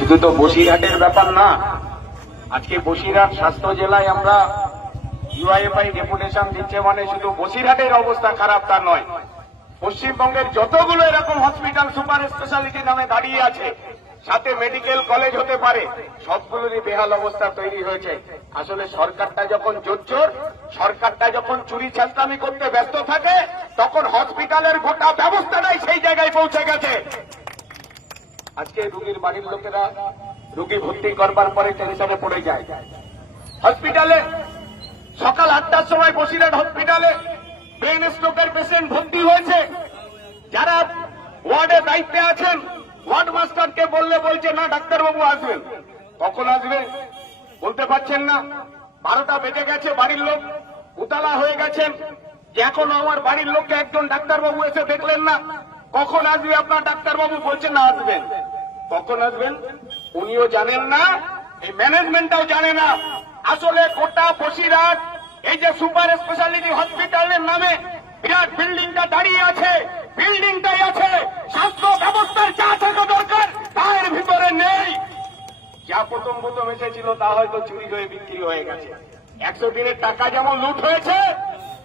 শুধু তো বসিরহাটের ব্যাপার না আজকে বসিরহাট স্বাস্থ্য জেলায় আমরা ইউআইএফআই ডেপুটেশন দিচ্ছে মানে শুধু বসিরহাটের অবস্থা খারাপ তা নয় পশ্চিমবঙ্গের যতগুলো এরকম হসপিটাল সুপার স্পেশালিটি নামে দাঁড়িয়ে আছে সাথে মেডিকেল কলেজ হতে পারে সবগুলোরই বেহাল অবস্থা তৈরি হয়েছে আসলে সরকারটা যখন জোর সরকারটা যখন চুরি ছাস্তামি করতে ব্যস্ত থাকে তখন হসপিটালের গোটা ব্যবস্থাটাই সেই জায়গায় পৌঁছে গেছে আজকে রুগীর বাড়ির লোকেরা রুগী ভর্তি করবার পরে টেনশনে পড়ে যায় হসপিটালে সকাল আটটার সময় বসিলেন হসপিটালে ব্রেন স্ট্রোকের পেশেন্ট ভর্তি হয়েছে যারা ওয়ার্ডে দায়িত্বে আছেন ওয়ার্ড মাস্টারকে বললে বলছে না ডাক্তারবাবু আসবেন কখন আসবে বলতে পারছেন না বারোটা বেজে গেছে বাড়ির লোক উতালা হয়ে গেছেন এখনো আমার বাড়ির লোককে একজন ডাক্তারবাবু এসে দেখলেন না কখন আসবে আপনার ডাক্তারবাবু বলছেন না আসবেন কখন আসবেন উনিও জানেন না এই ম্যানেজমেন্টটাও জানে না আসলে গোটা বসিরহাট এই যে সুপার স্পেশালিটি হসপিটালের নামে বিরাট বিল্ডিংটা দাঁড়িয়ে আছে বিল্ডিংটাই আছে স্বাস্থ্য ব্যবস্থার যা থাকা দরকার তার ভিতরে নেই যা প্রথম প্রথম এসেছিল তা হয়তো চুরি হয়ে বিক্রি হয়ে গেছে একশো দিনের টাকা যেমন লুট হয়েছে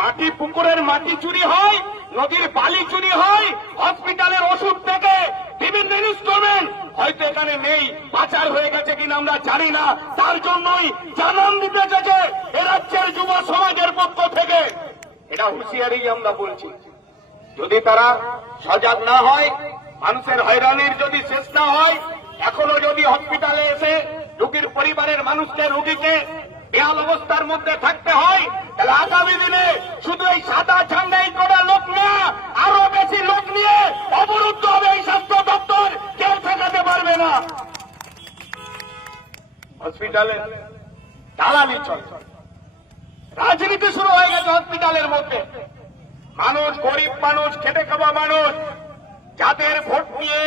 মাটি পুকুরের মাটি চুরি হয় নদীর বালি চুরি হয় হসপিটালের ওষুধ থেকে বিভিন্ন ইনস্ট্রুমেন্ট হয়তো এখানে নেই পাচার হয়ে গেছে কিনা আমরা জানি না তার জন্যই জানান দিতে চেয়েছে এ রাজ্যের যুব সমাজের পক্ষ থেকে এটা হুঁশিয়ারি আমরা বলছি যদি তারা সজাগ না হয় মানুষের হয়রানির যদি শেষ না হয় এখনো যদি হসপিটালে এসে রুগীর পরিবারের মানুষকে রুগীকে বেয়াল অবস্থার মধ্যে থাকতে হয় তাহলে আগামী দিনে শুধু এই সাদা ঝান্ডাই করা লোক নেওয়া আরো বেশি লোক নিয়ে অবরুদ্ধ হবে এই স্বাস্থ্য না হসপিটালে দালালি চল রাজনীতি শুরু হয়ে গেছে হসপিটালের মধ্যে মানুষ গরিব মানুষ খেটে খাওয়া মানুষ যাদের ভোট নিয়ে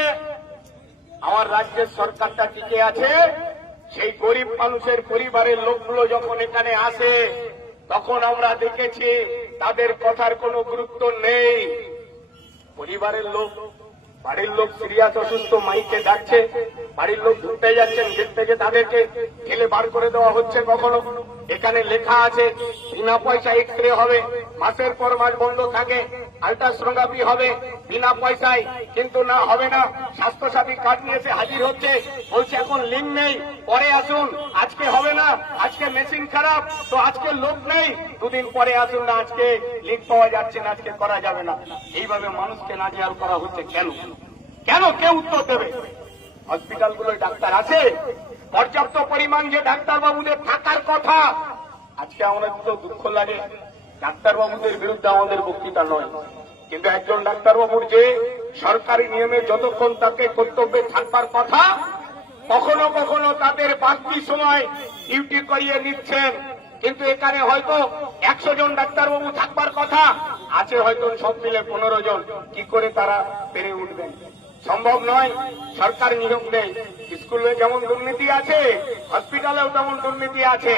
আমার রাজ্যের সরকারটা টিকে আছে সেই গরিব মানুষের পরিবারের লোকগুলো যখন এখানে আসে তখন আমরা দেখেছি তাদের কথার কোনো গুরুত্ব নেই পরিবারের লোক বাড়ির লোক সিরিয়াস অসুস্থ মাইকে ডাকছে বাড়ির লোক ঘুরতে যাচ্ছেন গেট থেকে তাদেরকে ঢেলে বার করে দেওয়া হচ্ছে কখনো এখানে লেখা আছে বিনা পয়সা এক্স হবে মাসের পর মাস বন্ধ থাকে আলট্রাসোনোগ্রাফি হবে বিনা পয়সায় কিন্তু না হবে না স্বাস্থ্যসাথী কার্ড নিয়ে এসে হাজির হচ্ছে বলছে এখন লিঙ্ক নেই পরে আসুন আজকে হবে না আজকে মেশিন খারাপ তো আজকে লোক নেই দুদিন পরে আসুন না আজকে লিঙ্ক পাওয়া যাচ্ছে না আজকে করা যাবে না এইভাবে মানুষকে না নাজেহাল করা হচ্ছে কেন কেন কে উত্তর দেবে হসপিটালগুলোয় ডাক্তার আছে পর্যাপ্ত পরিমাণ যে ডাক্তারবাবুদের থাকার কথা আজকে আমাদের তো দুঃখ লাগে ডাক্তারবাবুদের বিরুদ্ধে আমাদের বক্তৃতা নয় কিন্তু একজন ডাক্তারবাবুর যে সরকারি নিয়মে যতক্ষণ তাকে কর্তব্যে থাকবার কথা কখনো কখনো তাদের বাড়তি সময় ডিউটি করিয়ে নিচ্ছেন কিন্তু এখানে হয়তো একশো জন ডাক্তারবাবু থাকবার কথা আছে হয়তো সব মিলে পনেরো জন কি করে তারা পেরে উঠবেন সম্ভব নয় সরকার নিয়োগ নেই স্কুলে যেমন দুর্নীতি আছে হসপিটালেও তেমন দুর্নীতি আছে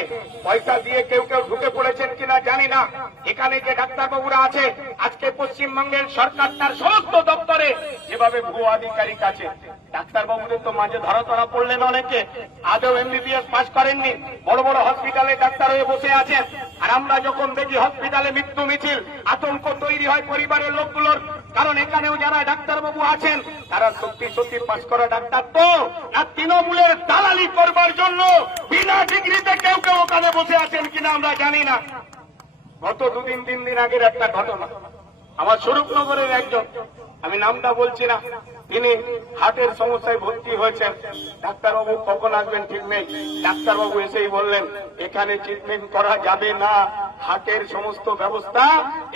পয়সা দিয়ে কেউ কেউ ঢুকে পড়েছেন কিনা জানি না এখানে যে ডাক্তারবাবুরা আছে আজকে পশ্চিমবঙ্গের সরকার তার সমস্ত দপ্তরে যেভাবে ভূ আধিকারিক আছে ডাক্তারবাবুদের তো মাঝে ধরাতরা পড়লেন অনেকে আদৌ এমবিবিএস পাস করেননি বড় বড় হসপিটালে ডাক্তার হয়ে বসে আছেন আর আমরা যখন দেখি হসপিটালে মৃত্যু মিছিল আতঙ্ক তৈরি হয় পরিবারের লোকগুলোর কারণ এখানেও যারা ডাক্তার বাবু আছেন তারা সত্যি সত্যি পাশ করা ডাক্তার তো না তৃণমূলের দালালি করবার জন্য বিনা ডিগ্রিতে কেউ কেউ ওখানে বসে আছেন কিনা আমরা জানি না গত দুদিন তিন দিন আগের একটা ঘটনা আমার স্বরূপনগরের একজন আমি নামটা বলছি না তিনি হার্টের সমস্যায় ভর্তি হয়েছেন ডাক্তারবাবু কখন আসবেন ঠিক নেই ডাক্তারবাবু এসেই বললেন এখানে ট্রিটমেন্ট করা যাবে না হার্টের সমস্ত ব্যবস্থা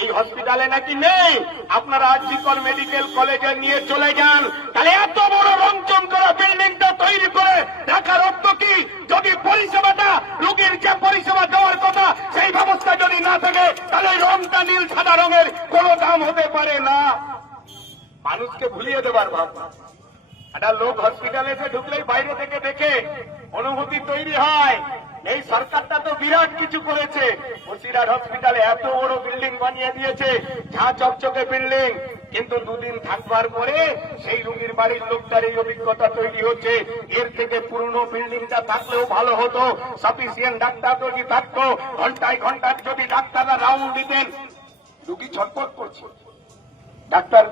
এই হসপিটালে নাকি নেই আপনারা আর্জিকল মেডিকেল কলেজে নিয়ে চলে যান তাহলে এত বড় রঞ্জন করা বিল্ডিংটা তৈরি করে রাখার অর্থ কি যদি পরিষেবাটা রোগীর যে পরিষেবা দেওয়ার কথা সেই ব্যবস্থা যদি না থাকে তাহলে রংটা নীল সাদা রঙের কোনো দাম হতে পারে না মানুষকে ভুলিয়ে দেবার ভাবনা একটা লোক হসপিটালে এসে ঢুকলেই বাইরে থেকে দেখে অনুভূতি তৈরি হয় এই সরকারটা তো বিরাট কিছু করেছে বসিরহাট হসপিটালে এত বড় বিল্ডিং বানিয়ে দিয়েছে ঝাঁ চকচকে বিল্ডিং কিন্তু দুদিন থাকবার পরে সেই রুগীর বাড়ির লোকটার এই অভিজ্ঞতা তৈরি হচ্ছে এর থেকে পুরনো বিল্ডিংটা থাকলেও ভালো হতো সাফিসিয়েন্ট ডাক্তার যদি থাকতো ঘন্টায় ঘন্টায় যদি ডাক্তাররা রাউন্ড দিতেন রুগী ছটপট করছে ডাক্তার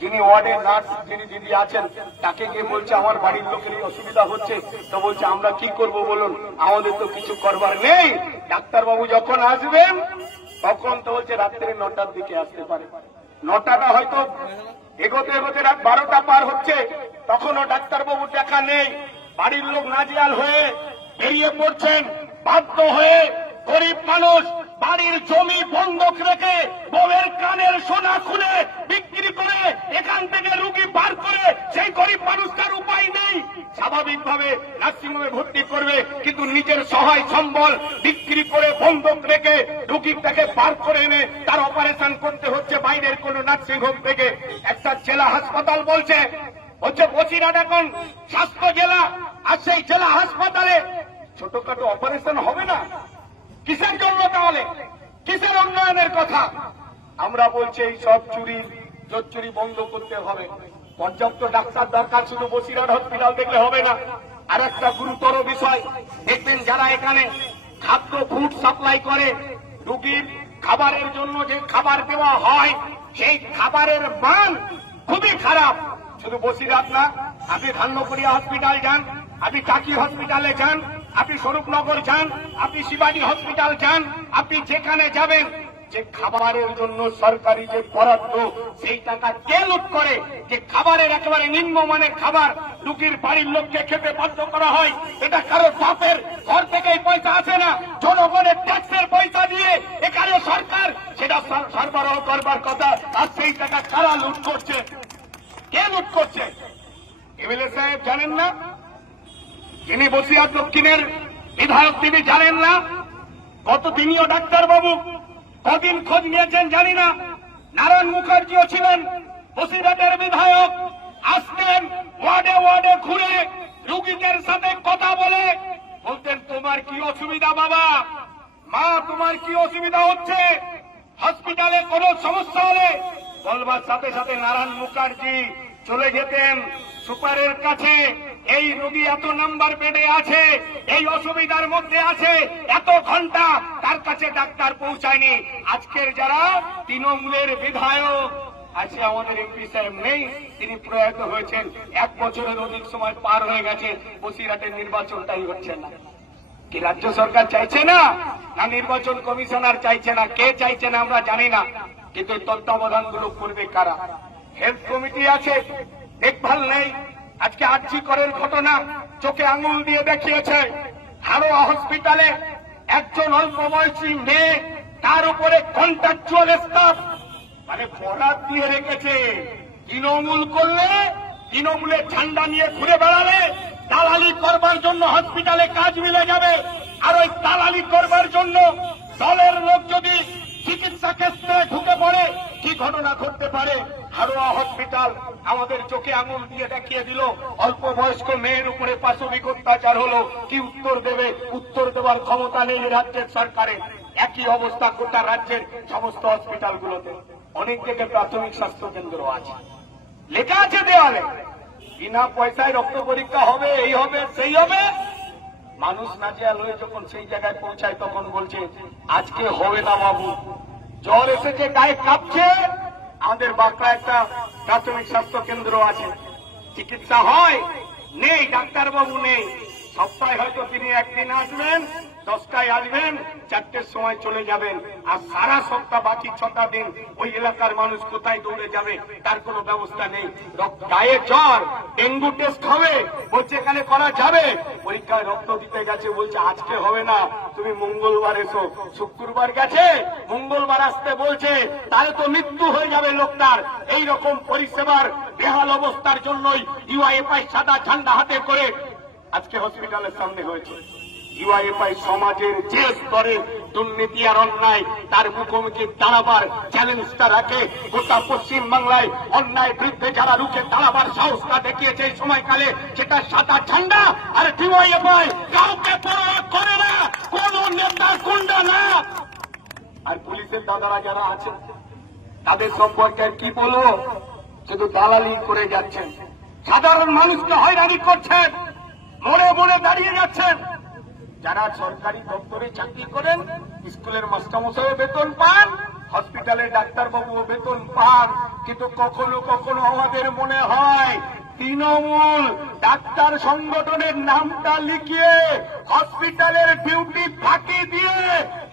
যিনি ওয়ার্ডে নার্স যিনি দিদি আছেন তাকে গিয়ে বলছে আমার বাড়ির লোকের অসুবিধা হচ্ছে তো বলছে আমরা কি করব বলুন আমাদের তো কিছু করবার নেই ডাক্তারবাবু যখন আসবেন তখন তো বলছে রাত্রে নটার দিকে আসতে পারে নটাটা হয়তো এগোতে এগোতে রাত বারোটা পার হচ্ছে তখনও ডাক্তারবাবু দেখা নেই বাড়ির লোক নাজিয়াল হয়ে বেরিয়ে পড়ছেন বাধ্য হয়ে গরিব মানুষ বাড়ির জমি বন্ধক রেখে বউয়ের কানের সোনা খুলে বিক্রি করে এখান থেকে রুগী বার করে সেই গরিব মানুষটার উপায় নেই স্বাভাবিক স্বাভাবিকভাবে নার্সিংহোমে ভর্তি করবে কিন্তু নিজের সহায় সম্বল বিক্রি করে বন্ধক রেখে রুগীটাকে বার করে এনে তার অপারেশন করতে হচ্ছে বাইরের কোন নার্সিংহোম থেকে একটা জেলা হাসপাতাল বলছে হচ্ছে বসিরহাট এখন স্বাস্থ্য জেলা আর সেই জেলা হাসপাতালে ছোটখাটো অপারেশন হবে না কিসের জন্য তাহলে কিসের উন্নয়নের কথা আমরা বলছি এই সব চুরি চুরি বন্ধ করতে হবে পর্যাপ্ত ডাক্তার দরকার শুধু বসিরহাট হসপিটাল দেখলে হবে না আর একটা গুরুতর বিষয় দেখবেন যারা এখানে খাদ্য ফুড সাপ্লাই করে রুগীর খাবারের জন্য যে খাবার দেওয়া হয় সেই খাবারের মান খুবই খারাপ শুধু বসিরহাট না আপনি ধান্যকুড়িয়া হসপিটাল যান আপনি কাকি হসপিটালে যান আপনি স্বরূপনগর যান আপনি শিবাজী হসপিটাল যান আপনি যেখানে যাবেন যে খাবারের জন্য সরকারি যে বরাদ্দ সেই টাকা কে লুট করে যে খাবারের একেবারে নিম্নমানের খাবার রুগীর বাড়ির লোককে খেতে বাধ্য করা হয় এটা কারো বাপের ঘর থেকে পয়সা আসে না জনগণের ট্যাক্সের পয়সা দিয়ে এখানে সরকার সেটা সরবরাহ করবার কথা আর সেই টাকা কারা লুট করছে কে লুট করছে এমএলএ সাহেব জানেন না তিনি বসিয়া দক্ষিণের বিধায়ক তিনি জানেন না কত তিনিও ডাক্তারবাবু কদিন খোঁজ নিয়েছেন জানি না নারায়ণ মুখার্জিও ছিলেন বসিরহাটের বিধায়ক আসতেন ওয়ার্ডে ওয়ার্ডে ঘুরে রুগীদের সাথে কথা বলে বলতেন তোমার কি অসুবিধা বাবা মা তোমার কি অসুবিধা হচ্ছে হসপিটালে কোন সমস্যা হলে বলবার সাথে সাথে নারায়ণ মুখার্জি চলে যেতেন সুপারের কাছে এই রোগী এত নাম্বার বেডে আছে এই অসুবিধার মধ্যে আছে এত ঘন্টা তার কাছে ডাক্তার পৌঁছায়নি আজকের যারা তৃণমূলের বিধায়ক আজকে আমাদের এমপি সাহেব নেই তিনি প্রয়াত হয়েছেন এক বছরের অধিক সময় পার হয়ে গেছে বসিরহাটের নির্বাচনটাই হচ্ছে না কি রাজ্য সরকার চাইছে না না নির্বাচন কমিশনার চাইছে না কে চাইছে না আমরা জানি না কিন্তু তত্ত্বাবধান গুলো করবে কারা হেলথ কমিটি আছে দেখভাল নেই আজকে আর্জি করের ঘটনা চোখে আঙুল দিয়ে দেখিয়েছে হারোয়া হসপিটালে একজন অল্প বয়সী মেয়ে তার উপরে কন্ট্রাকচুয়াল স্টাফ মানে বরাদ দিয়ে রেখেছে তৃণমূল করলে তৃণমূলের ঝান্ডা নিয়ে ঘুরে বেড়ালে দালালি করবার জন্য হসপিটালে কাজ মিলে যাবে আর ওই দালালি করবার জন্য দলের লোক যদি চিকিৎসা ক্ষেত্রে ঢুকে পড়ে কি ঘটনা ঘটতে পারে হারোয়া হসপিটাল আমাদের চোখে আঙুল দিয়ে দেখিয়ে দিল অল্প বয়স্ক মেয়ের উপরে পাশবিক অত্যাচার হলো কি উত্তর দেবে উত্তর দেওয়ার ক্ষমতা নেই রাজ্যের সরকারের একই অবস্থা গোটা রাজ্যের সমস্ত হসপিটাল গুলোতে অনেক জায়গায় প্রাথমিক স্বাস্থ্য কেন্দ্র আছে লেখা আছে দেওয়ালে বিনা পয়সায় রক্ত পরীক্ষা হবে এই হবে সেই হবে মানুষ নাজিয়াল হয়ে যখন সেই জায়গায় পৌঁছায় তখন বলছে আজকে হবে না বাবু জ্বর এসেছে গায়ে কাঁপছে আমাদের বাঁকা একটা প্রাথমিক স্বাস্থ্য কেন্দ্র আছে চিকিৎসা হয় নেই ডাক্তারবাবু নেই সপ্তাহে হয়তো তিনি একদিন আসবেন দশটায় আসবেন চারটের সময় চলে যাবেন আর সারা সপ্তাহ বাকি ছটা দিন ওই এলাকার মানুষ কোথায় দৌড়ে যাবে তার কোনো ব্যবস্থা নেই গায়ে জ্বর ডেঙ্গু টেস্ট হবে বলছে এখানে করা যাবে পরীক্ষায় রক্ত দিতে গেছে বলছে আজকে হবে না তুমি মঙ্গলবার এসো শুক্রবার গেছে মঙ্গলবার আসতে বলছে তাহলে তো মৃত্যু হয়ে যাবে লোকটার এই রকম পরিষেবার বেহাল অবস্থার জন্যই ইউআইএফআই সাদা ঠান্ডা হাতে করে আজকে হসপিটালের সামনে হয়েছে ইউআইএফআই সমাজের যে স্তরে দুর্নীতি আর অন্যায় তার মুখোমুখি দাঁড়াবার চ্যালেঞ্জটা রাখে গোটা পশ্চিম বাংলায় অন্যায় বিরুদ্ধে যারা রুখে দাঁড়াবার সাহসটা দেখিয়েছে এই সময়কালে সেটা সাদা ঠান্ডা আর ডিওয়াইএফআই কাউকে করে না কোন নেতা কুন্ডা না আর পুলিশের দাদারা যারা আছেন তাদের সম্পর্কে আর কি বলবো শুধু দালালি করে যাচ্ছেন সাধারণ মানুষকে হয়রানি করছেন মনে মনে দাঁড়িয়ে যাচ্ছেন যারা সরকারি দপ্তরে চাকরি করেন স্কুলের মাস্টারমশাই বেতন পান হসপিটালে ডাক্তারবাবুও বেতন পান কিন্তু কখনো কখনো আমাদের মনে হয় তৃণমূল ডাক্তার সংগঠনের নামটা লিখিয়ে হসপিটালের ডিউটি ফাঁকি দিয়ে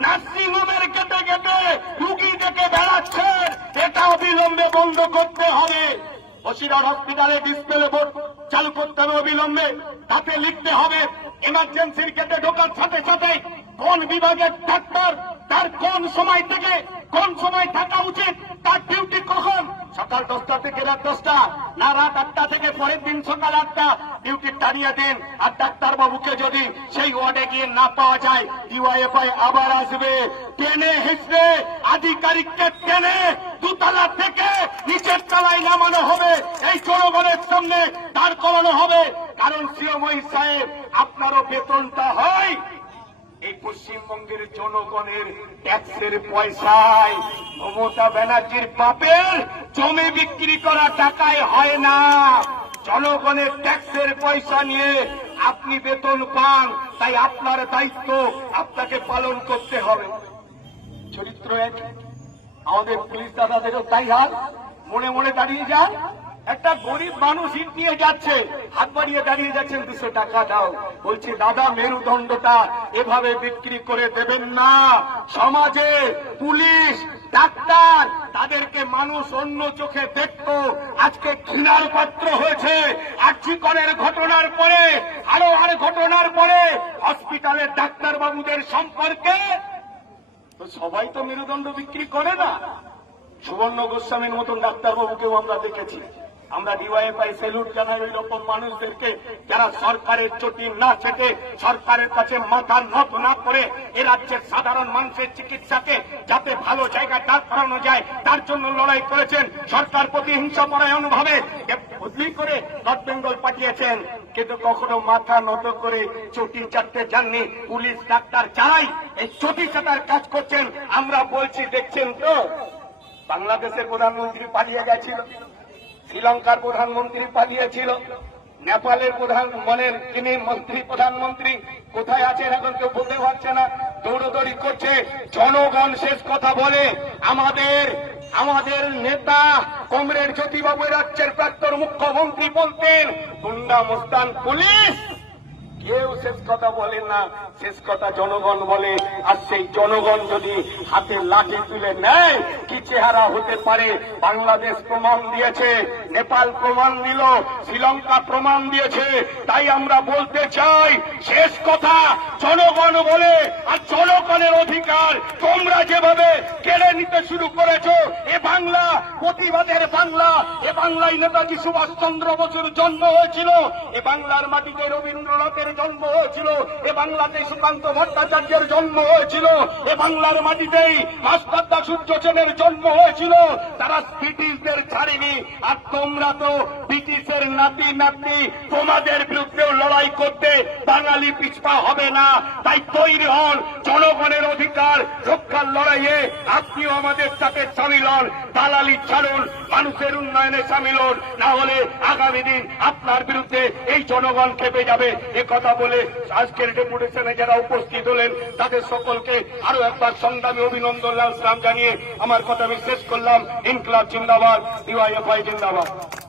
নার্সিং হোমের কেটে কেটে রুগী থেকে বেড়াচ্ছে এটা অবিলম্বে বন্ধ করতে হবে বসিরহাট হসপিটালে ডিসপ্লে বোর্ড চালু করতে হবে অবিলম্বে তাতে লিখতে হবে ইমার্জেন্সির গেটে ঢোকার সাথে সাথে কোন বিভাগের ডাক্তার তার কোন সময় থেকে কোন সময় থাকা উচিত তার ডিউটি কখন সকাল দশটা থেকে রাত দশটা না রাত আটটা থেকে পরের দিন সকাল আটটা ডিউটি টানিয়ে দিন আর ডাক্তার বাবুকে যদি সেই ওয়ার্ডে গিয়ে না পাওয়া যায় ডিওয়াইএফআই আবার আসবে টেনে হিসড়ে আধিকারিককে টেনে দুতলা থেকে নিচের তলায় নামানো হবে এই জনগণের সামনে দাঁড় করানো হবে কারণ সিয়মই সাহেব আপনারও বেতনটা হয় এই পশ্চিমবঙ্গের জনগণের ট্যাক্সের পয়সায় মমতা ব্যানার্জির পাপের জমি বিক্রি করা টাকায় হয় না জনগণের ট্যাক্সের পয়সা নিয়ে আপনি বেতন পান তাই আপনার দায়িত্ব আপনাকে পালন করতে হবে চরিত্র এক আমাদের পুলিশ দাদাদেরও তাই হাল মনে মনে দাঁড়িয়ে যান একটা গরিব মানুষ ইট নিয়ে যাচ্ছে হাত বাড়িয়ে দাঁড়িয়ে যাচ্ছেন দুশো টাকা দাও বলছি দাদা মেরুদণ্ডটা এভাবে বিক্রি করে দেবেন না সমাজে পুলিশ ডাক্তার তাদেরকে মানুষ অন্য চোখে দেখত আজকে ঘৃণার পাত্র হয়েছে আর্জিকরের ঘটনার পরে আরো আর ঘটনার পরে হসপিটালের ডাক্তার বাবুদের সম্পর্কে তো সবাই তো মেরুদণ্ড বিক্রি করে না সুবর্ণ গোস্বামীর মতন ডাক্তারবাবুকেও আমরা দেখেছি আমরা ডিওয়াইফআই সেলুট জানাই ওই রকম মানুষদেরকে যারা সরকারের চটি না ছেটে সরকারের কাছে মাথা নত না করে এ রাজ্যের সাধারণ মানুষের চিকিৎসাকে যাতে ভালো জায়গায় ডাক করানো যায় তার জন্য লড়াই করেছেন সরকার প্রতি হিংসা পরায়ণ ভাবে বদলি করে নর্থ বেঙ্গল পাঠিয়েছেন কিন্তু কখনো মাথা নত করে চটি চাটতে যাননি পুলিশ ডাক্তার চাই এই চটি চাটার কাজ করছেন আমরা বলছি দেখছেন তো বাংলাদেশের প্রধানমন্ত্রী পালিয়ে গেছিল শ্রীলঙ্কার প্রধানমন্ত্রী পালিয়েছিল নেপালের প্রধান মনের তিনি মন্ত্রী প্রধানমন্ত্রী কোথায় আছেন এখন কেউ বলতে পারছে না দৌড়দৌড়ি করছে জনগণ শেষ কথা বলে আমাদের আমাদের নেতা কংগ্রেস জ্যোতিবাবু রাজ্যের প্রাক্তন মুখ্যমন্ত্রী বলতেন গুন্ডা মোস্তান পুলিশ কেউ শেষ কথা বলে না শেষ কথা জনগণ বলে আর সেই জনগণ যদি হাতে লাঠি তুলে নেয় কি চেহারা হতে পারে বাংলাদেশ প্রমাণ দিয়েছে নেপাল প্রমাণ দিল শ্রীলঙ্কা প্রমাণ দিয়েছে তাই আমরা বলতে চাই শেষ কথা জনগণ বলে আর জনগণের অধিকার তোমরা যেভাবে কেড়ে নিতে শুরু করেছো এ বাংলা প্রতিবাদের বাংলা এ বাংলায় নেতাজি সুভাষ চন্দ্র বসুর জন্ম হয়েছিল এ বাংলার মাটিতে রবীন্দ্রনাথের জন্ম হয়েছিল এ বাংলাতে সুকান্ত ভট্টাচার্যের জন্ম হয়েছিল এ বাংলার মাটিতেই মাস্টারদা সূর্য সেনের জন্ম হয়েছিল তারা ব্রিটিশদের ছাড়েনি আর তোমরা তো ব্রিটিশের নাতি নাতনি তোমাদের বিরুদ্ধেও লড়াই করতে বাঙালি পিছপা হবে না তাই তৈরি হন জনগণের অধিকার রক্ষার লড়াইয়ে আপনিও আমাদের সাথে সামিল হন দালালি ছাড়ুন মানুষের উন্নয়নে সামিল হন না হলে আগামী দিন আপনার বিরুদ্ধে এই জনগণ খেপে যাবে এ কথা বলে আজকের ডেপুটেশনে যারা উপস্থিত হলেন তাদের সকলকে আরো একবার সংগ্রামী অভিনন্দন জানিয়ে আমার কথা আমি শেষ করলাম ইনকলাব জিন্দাবাদ ডিওয়াইএফআই জিন্দাবাদ